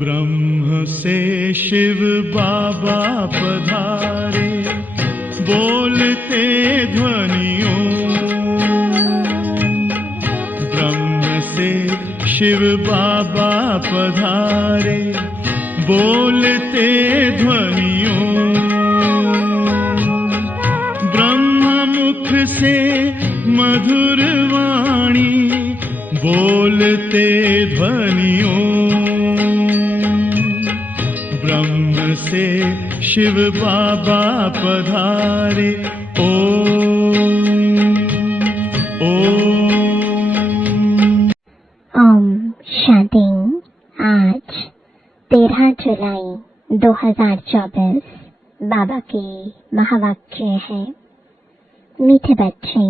ब्रह्म से शिव बाबा पधारे, बोलते ध्वनियों। ब्रह्म से शिव बाबा पधारे, बोलते ध्वनियों। ब्रह्म मुख से मधुर वाणी, बोलते ध्वनियों। ब्रह्म से शिव बाबा पधारे, ओम शांति। आज 13 जुलाई 2024 बाबा के महावाक्य है। मीठे बच्चे,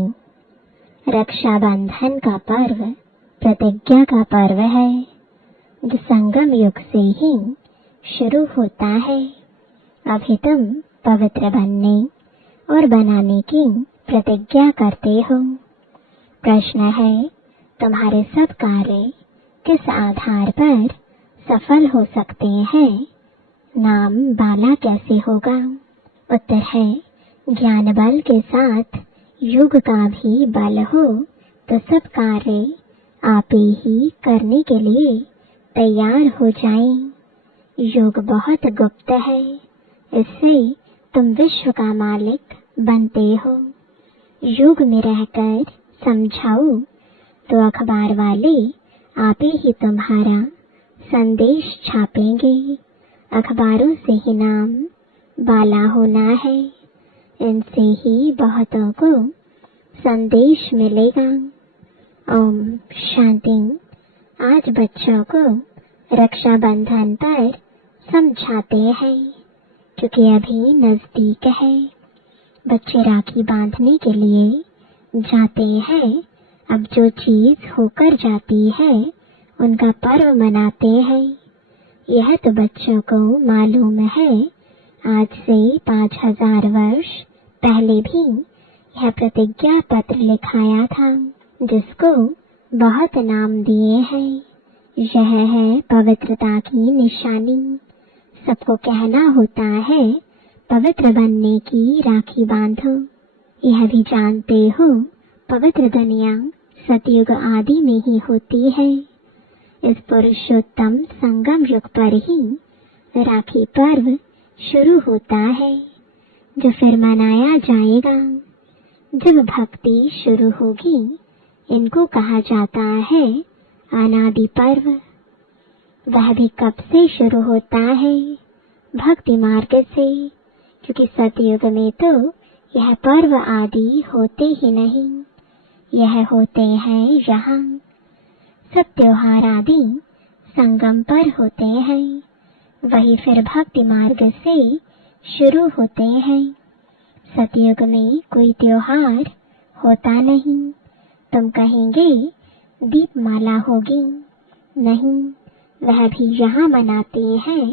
रक्षाबंधन का पर्व प्रतिज्ञा का पर्व है, जो संगम युग से ही शुरू होता है। अभी तुम पवित्र बनने और बनाने की प्रतिज्ञा करते हो। प्रश्न है, तुम्हारे सब कार्य किस आधार पर सफल हो सकते हैं? नाम बाला कैसे होगा? उत्तर है, ज्ञान बल के साथ योग का भी बल हो तो सब कार्य आप ही करने के लिए तैयार हो जाएं। योग बहुत गुप्त है, इससे तुम विश्व का मालिक बनते हो। योग में रहकर समझाओ तो अखबार वाले आप ही तुम्हारा संदेश छापेंगे। अखबारों से ही नाम बाला होना है, इनसे ही बहुतों को संदेश मिलेगा। ओम शांति। आज बच्चों को रक्षाबंधन पर समझाते हैं, क्योंकि अभी नजदीक है। बच्चे राखी बांधने के लिए जाते हैं। अब जो चीज होकर जाती है उनका पर्व मनाते हैं। यह तो बच्चों को मालूम है। आज से 5000 वर्ष पहले भी यह प्रतिज्ञा पत्र लिखाया था, जिसको बहुत नाम दिए हैं। यह है पवित्रता की निशानी। सबको कहना होता है, पवित्र बनने की राखी बांधो। यह भी जानते हो, पवित्र दुनिया सतयुग आदि में ही होती है। इस पुरुषोत्तम संगम युग पर ही राखी पर्व शुरू होता है, जो फिर मनाया जाएगा जब भक्ति शुरू होगी। इनको कहा जाता है अनादि पर्व। वह भी कब से शुरू होता है? भक्ति मार्ग से, क्योंकि सतयुग में तो यह पर्व आदि होते ही नहीं। यह होते हैं यहाँ। सब त्योहार आदि संगम पर होते हैं, वही फिर भक्ति मार्ग से शुरू होते हैं। सतयुग में कोई त्योहार होता नहीं। तुम कहेंगे दीपमाला होगी, नहीं, वह भी यहाँ मनाते हैं,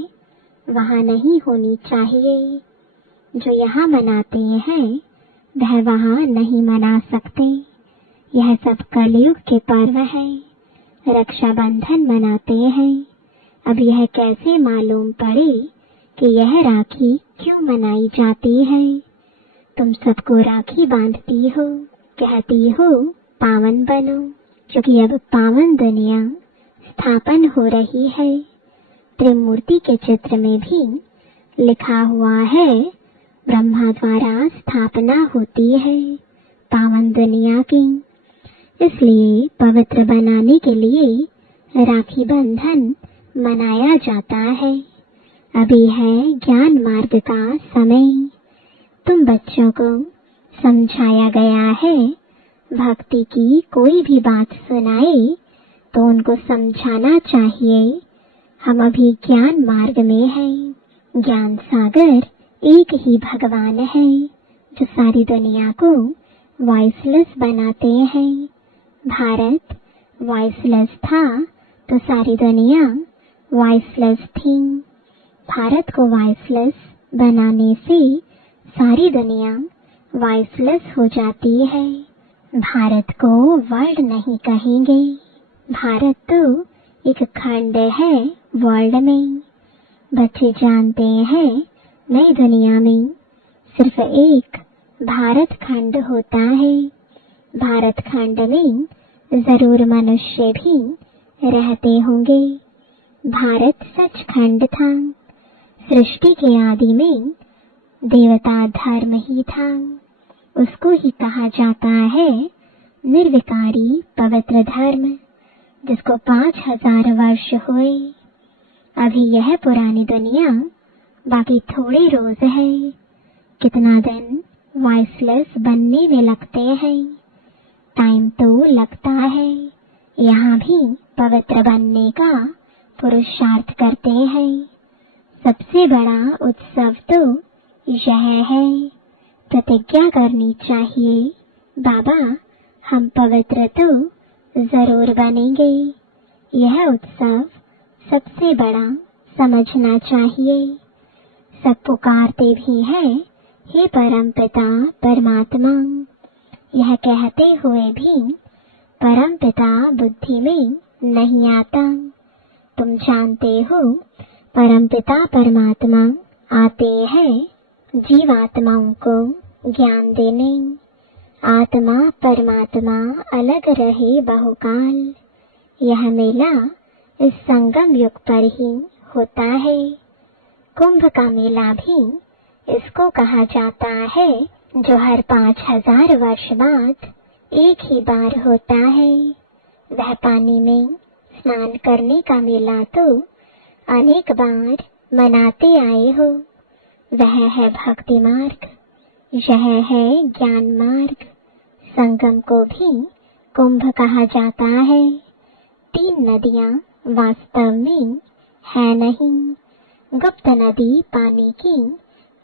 वहाँ नहीं होनी चाहिए। जो यहाँ मनाते हैं वह वहाँ नहीं मना सकते। यह सब कलयुग के पर्व है। रक्षाबंधन मनाते हैं। अब यह कैसे मालूम पड़े कि यह राखी क्यों मनाई जाती है? तुम सबको राखी बांधती हो, कहती हो पावन बनो, क्योंकि अब पावन दुनिया स्थापन हो रही है। त्रिमूर्ति के चित्र में भी लिखा हुआ है, ब्रह्मा द्वारा स्थापना होती है पावन दुनिया की। इसलिए पवित्र बनाने के लिए राखी बंधन मनाया जाता है। अभी है ज्ञान मार्ग का समय। तुम बच्चों को समझाया गया है, भक्ति की कोई भी बात सुनाए तो उनको समझाना चाहिए। हम अभी ज्ञान मार्ग में हैं। ज्ञान सागर एक ही भगवान है, जो सारी दुनिया को वॉइसलेस बनाते हैं। भारत वॉइसलेस था तो सारी दुनिया वॉइसलेस थी। भारत को वॉइसलेस बनाने से सारी दुनिया वॉइसलेस हो जाती है। भारत को वर्ल्ड नहीं कहेंगे। भारत तो एक खंड है वर्ल्ड में। बच्चे जानते हैं नई दुनिया में सिर्फ एक भारत खंड होता है। भारत खंड में जरूर मनुष्य भी रहते होंगे। भारत सचखंड था। सृष्टि के आदि में देवता धर्म ही था। उसको ही कहा जाता है निर्विकारी पवित्र धर्म, जिसको 5000 वर्ष हुए। अभी यह पुरानी दुनिया, बाकी थोड़े रोज है। कितना दिन वॉइसलेस बनने में लगते हैं। टाइम तो लगता है। यहाँ भी पवित्र बनने का पुरुषार्थ करते हैं। सबसे बड़ा उत्सव तो यह है। प्रतिज्ञा करनी चाहिए, बाबा हम पवित्र तो जरूर बनेंगे। यह उत्सव सबसे बड़ा समझना चाहिए। सब पुकारते भी हैं, हे परमपिता परमात्मा। यह कहते हुए भी परमपिता बुद्धि में नहीं आता। तुम जानते हो परमपिता परमात्मा आते हैं जीवात्माओं को ज्ञान देने। आत्मा परमात्मा अलग रहे बहुकाल। यह मेला इस संगम युग पर ही होता है। कुंभ का मेला भी इसको कहा जाता है, जो हर 5000 वर्ष बाद एक ही बार होता है। वह पानी में स्नान करने का मेला तो अनेक बार मनाते आए हो। वह है भक्ति मार्ग, यह है ज्ञान मार्ग। संगम को भी कुंभ कहा जाता है। 3 नदियां वास्तव में है नहीं। गुप्त नदी पानी की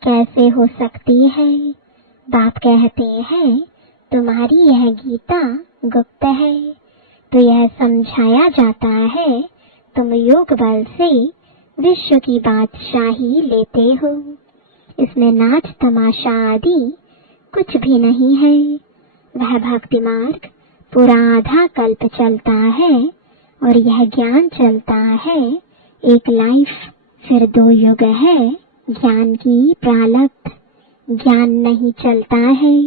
कैसे हो सकती है? बाप कहते हैं तुम्हारी यह गीता गुप्त है। तो यह समझाया जाता है तुम योग बल से विश्व की बादशाही लेते हो। इसमें नाच तमाशा आदि कुछ भी नहीं है। वह भक्ति मार्ग पूरा आधा कल्प चलता है और यह ज्ञान चलता है एक लाइफ, फिर 2 युग है ज्ञान की प्रालब्ध। ज्ञान नहीं चलता है।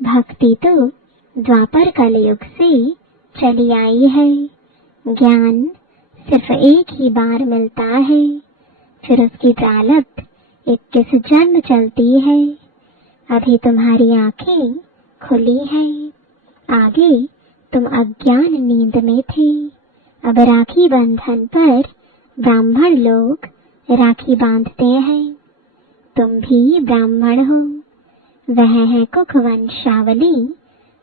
भक्ति तो द्वापर कलयुग से चली आई है। ज्ञान सिर्फ एक ही बार मिलता है, फिर उसकी प्रालब्ध 21 जन्म चलती है। अभी तुम्हारी आंखें खुली हैं। आगे तुम अज्ञान नींद में थे। अब राखी बंधन पर ब्राह्मण लोग राखी बांधते हैं। तुम भी ब्राह्मण हो। वह है कुख वंशावली,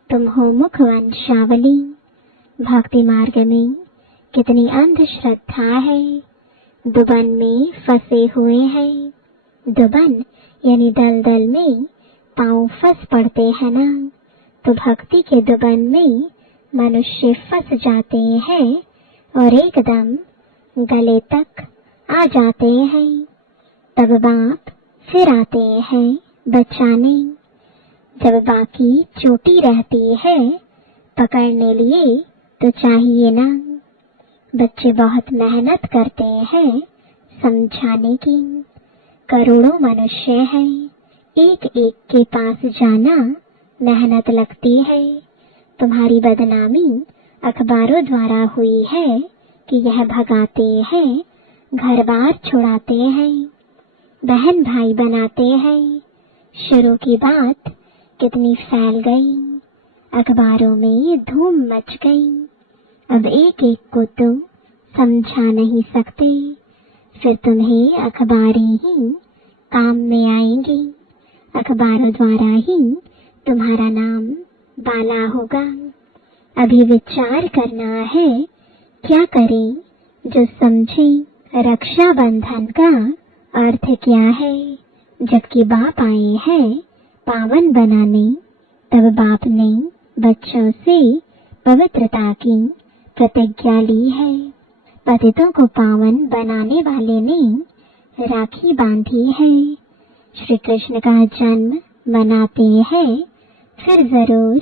तुम हो मुख वंशावली। भक्ति मार्ग में कितनी अंधश्रद्धा है। दुबन में फंसे हुए हैं। दुबन यानी दलदल में पांव फंस पड़ते हैं ना, तो भक्ति के दुबन में मनुष्य फंस जाते हैं और एकदम गले तक आ जाते हैं। तब बाप फिर आते हैं बचाने। जब बाकी चोटी रहती है पकड़ने लिए तो चाहिए ना। बच्चे बहुत मेहनत करते हैं समझाने की। करोड़ों मनुष्य हैं, एक एक के पास जाना मेहनत लगती है। तुम्हारी बदनामी अखबारों द्वारा हुई है कि यह भगाते हैं, घर बार छुड़ाते हैं, बहन भाई बनाते हैं। शुरू की बात कितनी फैल गई, अखबारों में धूम मच गई। अब एक एक को तुम समझा नहीं सकते, फिर तुम्हें अखबारें ही काम में आएंगी। अखबारों द्वारा ही तुम्हारा नाम बाला होगा। अभी विचार करना है क्या करें जो समझे रक्षा बंधन का अर्थ क्या है। जबकि बाप आए हैं पावन बनाने तब बाप ने बच्चों से पवित्रता की प्रतिज्ञा ली है। पतितों को पावन बनाने वाले ने राखी बांधी है। श्री कृष्ण का जन्म मनाते हैं, फिर जरूर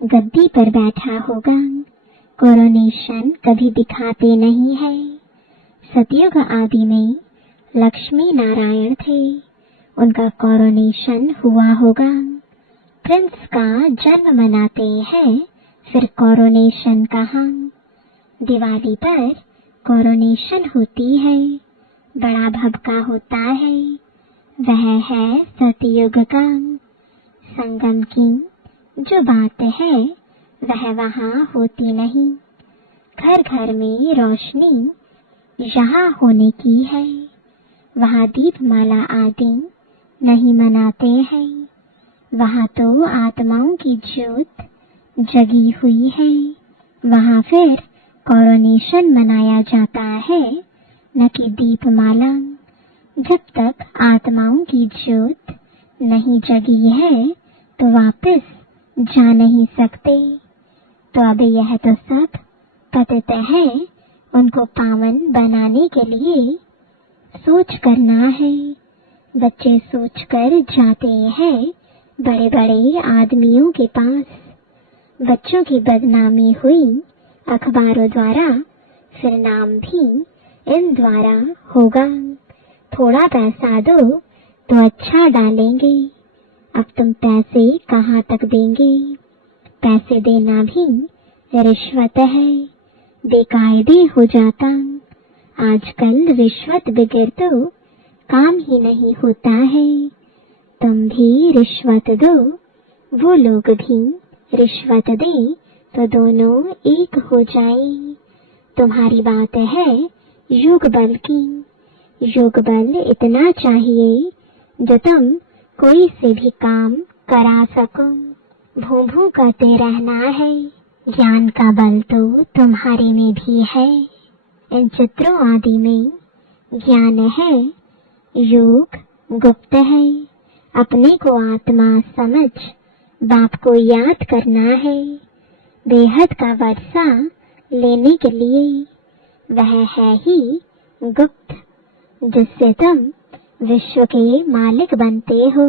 गद्दी पर बैठा होगा। कोरोनेशन कभी दिखाते नहीं है। सतयुग आदि में लक्ष्मी नारायण थे, उनका कोरोनेशन हुआ होगा। प्रिंस का जन्म मनाते हैं, फिर कोरोनेशन कहाँ। दिवाली पर कोरोनेशन होती है, बड़ा भभका होता है, वह है सतयुग का। संगम की जो बात है वह वहाँ होती नहीं। घर घर में रोशनी यहाँ होने की है, वहाँ दीपमाला आदि नहीं मनाते हैं। वहाँ तो आत्माओं की ज्योत जगी हुई है, वहाँ फिर कोरोनेशन मनाया जाता है, न कि दीपमाला। जब तक आत्माओं की ज्योत नहीं जगी है तो वापस जा नहीं सकते। तो अब यह तो सब पतित है, उनको पावन बनाने के लिए सोच करना है। बच्चे सोच कर जाते हैं बड़े बड़े आदमियों के पास। बच्चों की बदनामी हुई अखबारों द्वारा, फिर नाम भी इन द्वारा होगा। थोड़ा पैसा दो तो अच्छा डालेंगे, अब तुम पैसे कहाँ तक देंगे। पैसे देना भी रिश्वत है, बेकायदे हो जाता। आजकल रिश्वत बगैर तो काम ही नहीं होता है। तुम भी रिश्वत दो, वो लोग भी रिश्वत दे, तो दोनों एक हो जाए। तुम्हारी बात है योग बल की। योग बल इतना चाहिए जो तुम कोई से भी काम करा सको। भू भू करते रहना है। ज्ञान का बल तो तुम्हारे में भी है। इन चित्रों आदि में ज्ञान है। योग गुप्त है। अपने को आत्मा समझ बाप को याद करना है। बेहद का वर्षा लेने के लिए वह है ही गुप्त, जिससे तुम विश्व के मालिक बनते हो।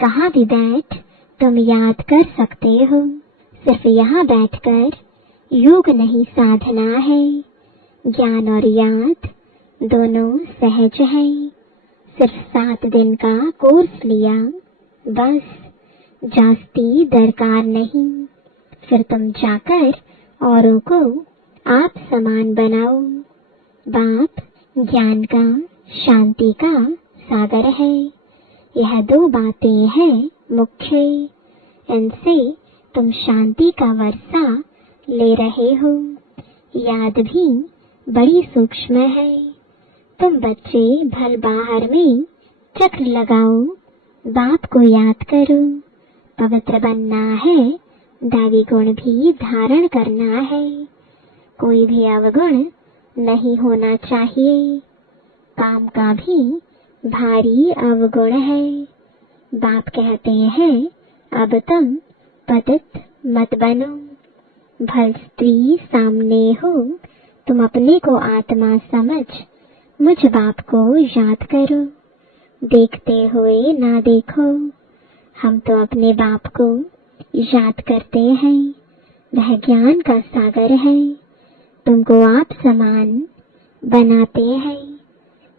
कहाँ भी बैठ तुम याद कर सकते हो। सिर्फ यहाँ बैठकर योग नहीं साधना है। ज्ञान और याद दोनों सहज है। सिर्फ 7 दिन का कोर्स लिया, बस, जास्ती दरकार नहीं। फिर तुम जाकर औरों को आप समान बनाओ। बाप ज्ञान का, शांति का सागर है। यह 2 बातें हैं मुख्य। इनसे तुम शांति का वर्षा ले रहे हो। याद भी बड़ी सूक्ष्म है। तुम बच्चे भल बाहर में चक्र लगाओ, बाप को याद करो। पवित्र बनना है, दैवी गुण भी धारण करना है। कोई भी अवगुण नहीं होना चाहिए। काम का भी भारी अवगुण है। बाप कहते हैं अब तुम पतित मत बनो। भल स्त्री सामने हो, तुम अपने को आत्मा समझ मुझ बाप को याद करो। देखते हुए ना देखो, हम तो अपने बाप को याद करते हैं। वह ज्ञान का सागर है, तुमको आप समान बनाते हैं,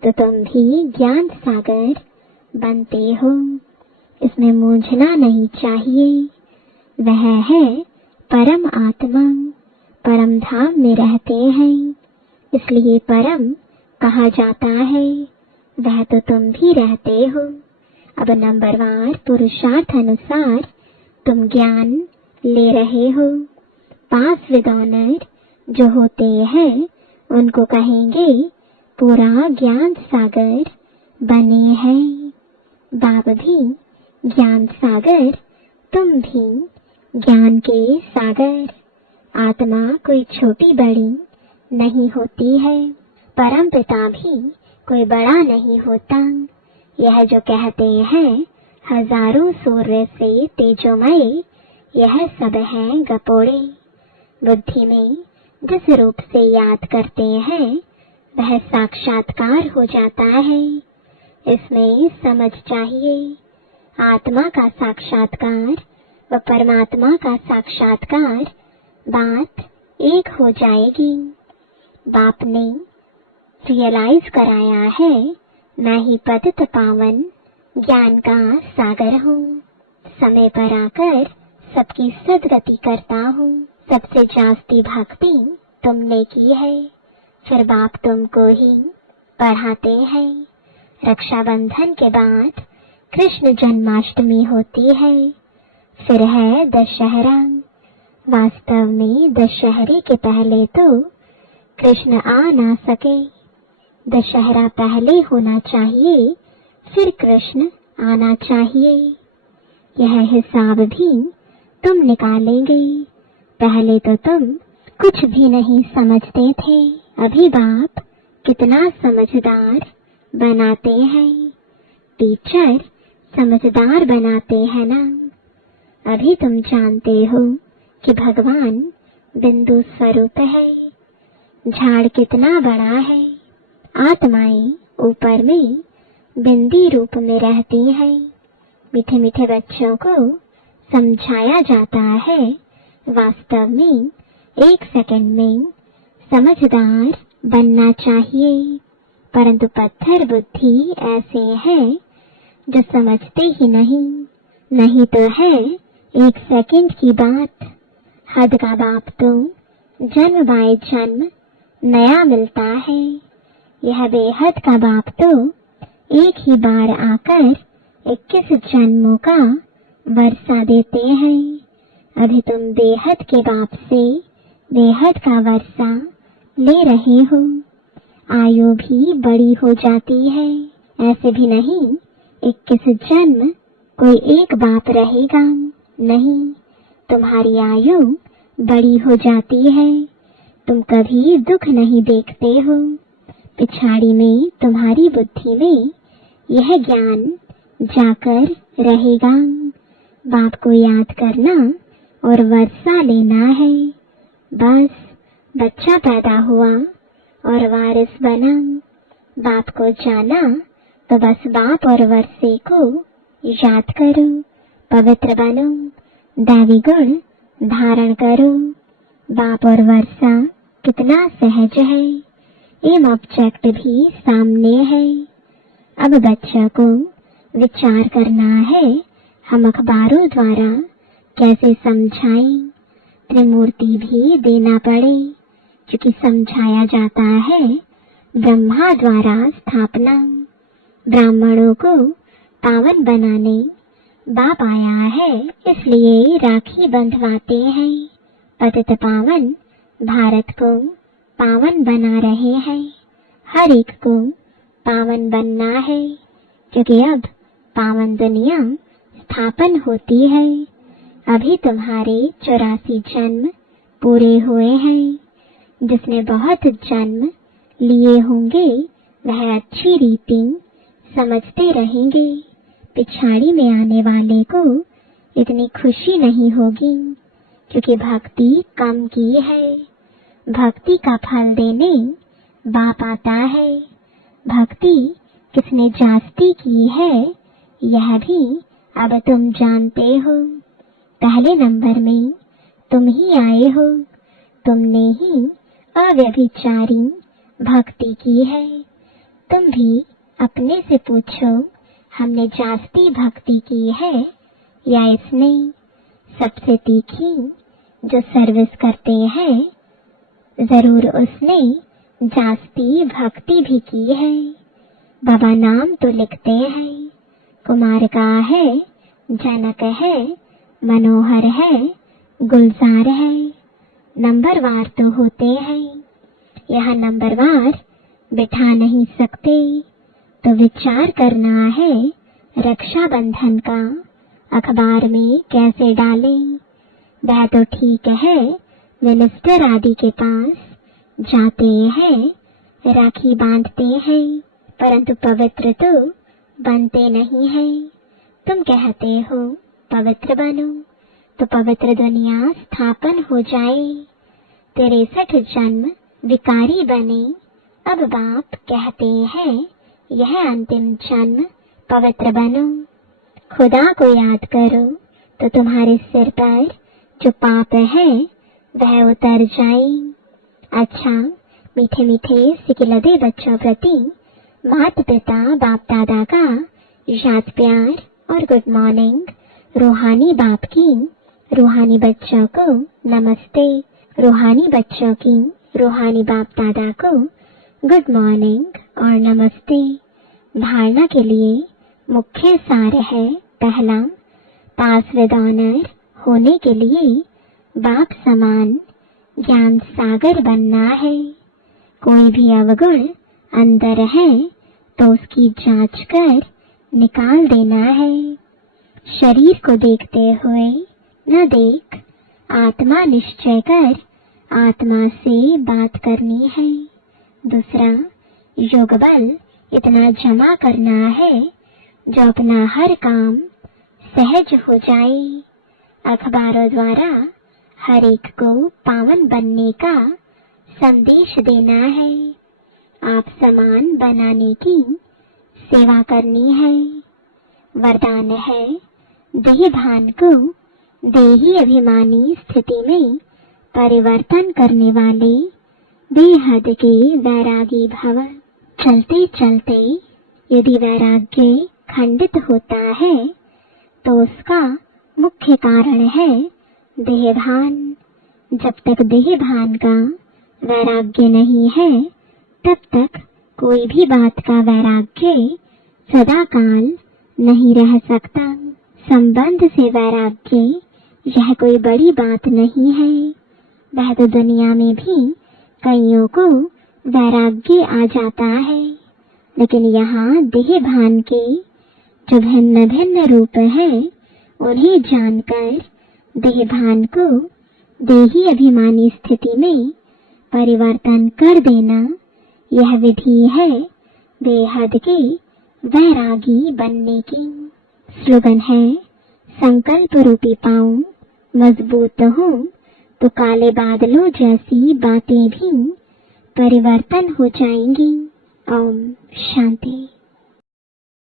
तो तुम भी ज्ञान सागर बनते हो। इसमें मूंझना नहीं चाहिए। वह है परम आत्मा, परम धाम में रहते हैं, इसलिए परम कहा जाता है। वह तो तुम भी रहते हो। अब नंबरवार पुरुषार्थ अनुसार तुम ज्ञान ले रहे हो। 5 विद्वानर जो होते हैं उनको कहेंगे पूरा ज्ञान सागर बने हैं। बाप भी ज्ञान सागर, तुम भी ज्ञान के सागर। आत्मा कोई छोटी बड़ी नहीं होती है, परम पिता भी कोई बड़ा नहीं होता। यह जो कहते हैं हजारों सूर्य से तेजोमय यह सब हैं गपोड़े। बुद्धि में जिस रूप से याद करते हैं वह साक्षात्कार हो जाता है। इसमें समझ चाहिए, आत्मा का साक्षात्कार व परमात्मा का साक्षात्कार बात एक हो जाएगी। बाप ने रियलाइज कराया है, मैं ही पतित पावन ज्ञान का सागर हूँ। समय पर आकर सबकी सदगति करता हूँ। सबसे जास्ती भक्ति तुमने की है, फिर बाप तुमको ही पढ़ाते हैं। रक्षाबंधन के बाद कृष्ण जन्माष्टमी होती है, फिर है दशहरा। वास्तव में दशहरे के पहले तो कृष्ण आ ना सके। दशहरा पहले होना चाहिए, फिर कृष्ण आना चाहिए। यह हिसाब भी तुम निकालेंगे। पहले तो तुम कुछ भी नहीं समझते थे, अभी बाप कितना समझदार बनाते हैं। टीचर समझदार बनाते हैं ना। अभी तुम जानते हो कि भगवान बिंदु स्वरूप है। झाड़ कितना बड़ा है, आत्माएं ऊपर में बिंदी रूप में रहती हैं। मीठे मीठे बच्चों को समझाया जाता है, वास्तव में 1 सेकंड में समझदार बनना चाहिए। परंतु पत्थर बुद्धि ऐसे है जो समझते ही नहीं तो है 1 सेकंड की बात। हद का बाप तो जन्म बाय जन्म नया मिलता है। यह बेहद का बाप तो एक ही बार आकर 21 जन्मों का वर्षा देते हैं। अभी तुम बेहद के बाप से बेहद का वर्षा ले रहे हो। आयु भी बड़ी हो जाती है। ऐसे भी नहीं 21 जन्म कोई एक बाप रहेगा, नहीं, तुम्हारी आयु बड़ी हो जाती है। तुम कभी दुख नहीं देखते हो। पिछाड़ी में तुम्हारी बुद्धि में यह ज्ञान जाकर रहेगा। बाप को याद करना और वर्षा लेना है। बस बच्चा पैदा हुआ और वारिस बना। बाप को जाना तो बस बाप और वर्षे को याद करो, पवित्र बनो, दैवी गुण धारण करो। बाप और वर्षा कितना सहज है। एम ऑब्जेक्ट भी सामने है। अब बच्चा को विचार करना है, हम अखबारों द्वारा कैसे समझाएं। त्रिमूर्ति भी देना पड़े, क्योंकि समझाया जाता है ब्रह्मा द्वारा स्थापना। ब्राह्मणों को पावन बनाने बाप आया है, इसलिए राखी बंधवाते हैं। पतित पावन भारत को पावन बना रहे हैं। हर एक को पावन बनना है, क्योंकि अब पावन दुनिया स्थापन होती है। अभी तुम्हारे 84 जन्म पूरे हुए हैं। जिसने बहुत जन्म लिए होंगे वह अच्छी रीति समझते रहेंगे। पिछाड़ी में आने वाले को इतनी खुशी नहीं होगी, क्योंकि भक्ति कम की है। भक्ति का फल देने बाप आता है। भक्ति किसने जास्ती की है यह भी अब तुम जानते हो। पहले नंबर में तुम ही आए हो। तुमने ही अव्यभिचारी भक्ति की है। तुम भी अपने से पूछो, हमने जास्ती भक्ति की है या इसने? सबसे तीखी जो सर्विस करते हैं, जरूर उसने जास्ती भक्ति भी की है। बाबा नाम तो लिखते हैं, कुमार का है, जनक है, मनोहर है, गुलजार है। नंबरवार तो होते हैं, यहाँ नंबरवार बिठा नहीं सकते। तो विचार करना है रक्षाबंधन का अखबार में कैसे डालें। वह तो ठीक है, मिनिस्टर आदि के पास जाते हैं, राखी बांधते हैं, परंतु पवित्र तो बनते नहीं हैं। तुम कहते हो पवित्र बनो, तो पवित्र दुनिया स्थापन हो जाए। 63 जन्म विकारी बने, अब बाप कहते हैं यह अंतिम जन्म पवित्र बनो। खुदा को याद करो तो तुम्हारे सिर पर जो पाप है वह उतर जाए। अच्छा, मीठे मीठे सिकिलदे बच्चों प्रति माता पिता बाप दादा का याद प्यार और गुड मॉर्निंग। रूहानी बाप की रूहानी बच्चों को नमस्ते, रूहानी बच्चों की रूहानी बाप दादा को गुड मॉर्निंग और नमस्ते। धारणा के लिए मुख्य सार है, पहला, पास विद ऑनर होने के लिए बाप समान ज्ञान सागर बनना है। कोई भी अवगुण अंदर है तो उसकी जांच कर निकाल देना है। शरीर को देखते हुए न देख, आत्मा निश्चय कर आत्मा से बात करनी है। दूसरा, योग बल इतना जमा करना है जो अपना हर काम सहज हो जाए। अखबारों द्वारा हर एक को पावन बनने का संदेश देना है। आप समान बनाने की सेवा करनी है। वरदान है, देह भान को देही अभिमानी स्थिति में परिवर्तन करने वाले बेहद के वैरागी भव। चलते चलते यदि वैराग्य खंडित होता है तो उसका मुख्य कारण है देहभान। जब तक देहभान का वैराग्य नहीं है तब तक कोई भी बात का वैराग्य सदा काल नहीं रह सकता। संबंध से वैराग्य यह कोई बड़ी बात नहीं है। वह तो दुनिया में भी कईयों को वैराग्य आ जाता है, लेकिन यहाँ देह भान के जो भिन्न भिन्न रूप है उन्हें जानकर देह भान को देही अभिमानी स्थिति में परिवर्तन कर देना, यह विधि है बेहद के वैरागी बनने की। स्लोगन है, संकल्प रूपी पाऊं मजबूत हूँ तो काले बादलों जैसी बातें भी परिवर्तन हो जाएंगी। ओम शांति।